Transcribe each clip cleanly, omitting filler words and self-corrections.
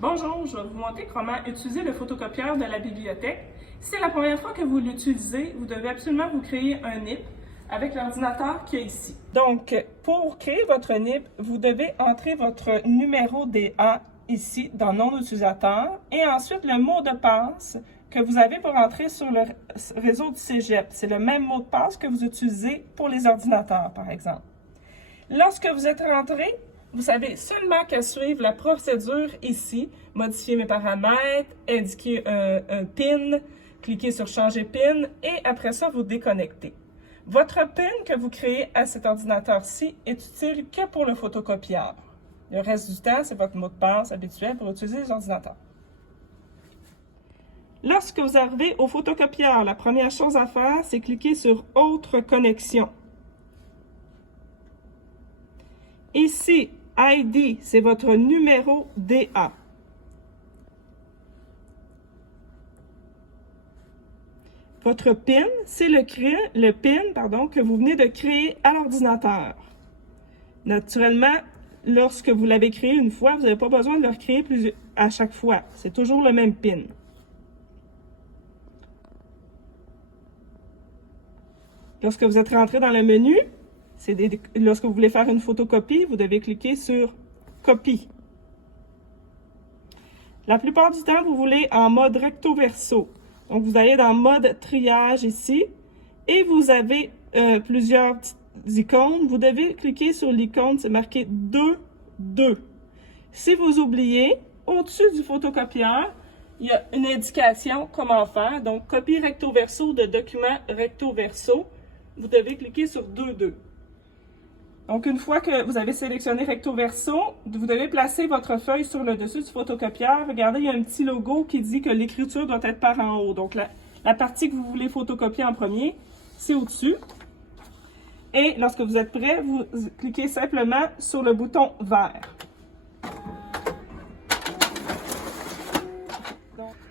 Bonjour, je vais vous montrer comment utiliser le photocopieur de la bibliothèque. Si c'est la première fois que vous l'utilisez, vous devez absolument vous créer un NIP avec l'ordinateur qu'il y a ici. Donc, pour créer votre NIP, vous devez entrer votre numéro DA ici dans nom d'utilisateur et ensuite le mot de passe que vous avez pour entrer sur le réseau du Cégep. C'est le même mot de passe que vous utilisez pour les ordinateurs, par exemple. Lorsque vous êtes rentré, vous avez seulement qu'à suivre la procédure ici, modifier mes paramètres, indiquer un PIN, cliquer sur changer PIN et après ça, vous déconnectez. Votre PIN que vous créez à cet ordinateur-ci est utile que pour le photocopieur. Le reste du temps, c'est votre mot de passe habituel pour utiliser les ordinateurs. Lorsque vous arrivez au photocopieur, la première chose à faire, c'est cliquer sur « Autre connexion ». Ici, ID, c'est votre numéro DA. Votre PIN, c'est le PIN que vous venez de créer à l'ordinateur. Naturellement, lorsque vous l'avez créé une fois, vous n'avez pas besoin de le recréer à chaque fois. C'est toujours le même PIN. Lorsque vous êtes rentré dans le menu, lorsque vous voulez faire une photocopie, vous devez cliquer sur « Copie ». La plupart du temps, vous voulez en mode recto verso. Donc, vous allez dans mode triage ici et vous avez plusieurs icônes. Vous devez cliquer sur l'icône, c'est marqué 2, 2. Si vous oubliez, au-dessus du photocopieur, il y a une indication comment faire. Donc, copie recto verso de document recto verso. Vous devez cliquer sur 2, 2. Donc, une fois que vous avez sélectionné recto verso, vous devez placer votre feuille sur le dessus du photocopieur. Regardez, il y a un petit logo qui dit que l'écriture doit être par en haut. Donc, la partie que vous voulez photocopier en premier, c'est au-dessus. Et lorsque vous êtes prêt, vous cliquez simplement sur le bouton vert.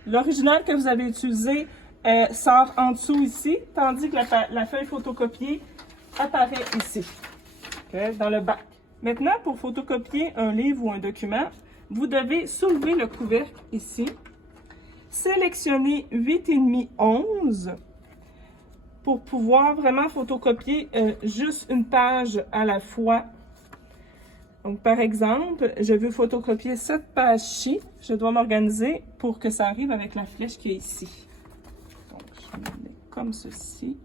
L'original que vous avez utilisé sort en dessous ici, tandis que la feuille photocopiée apparaît ici. Dans le bac. Maintenant, pour photocopier un livre ou un document, vous devez soulever le couvercle ici, sélectionner 8,5-11 pour pouvoir vraiment photocopier juste une page à la fois. Donc, par exemple, je veux photocopier cette page-ci. Je dois m'organiser pour que ça arrive avec la flèche qui est ici. Donc, je vais mettre comme ceci.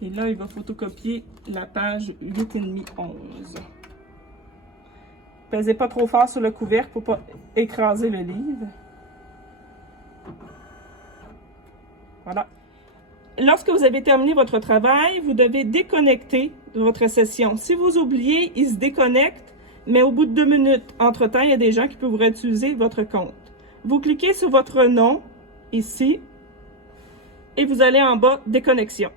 Et là, il va photocopier la page 8,5-11. Pesez pas trop fort sur le couvercle pour ne pas écraser le livre. Voilà. Lorsque vous avez terminé votre travail, vous devez déconnecter de votre session. Si vous oubliez, il se déconnecte, mais au bout de 2 minutes, entre-temps, il y a des gens qui peuvent réutiliser votre compte. Vous cliquez sur votre nom, ici, et vous allez en bas, déconnexion.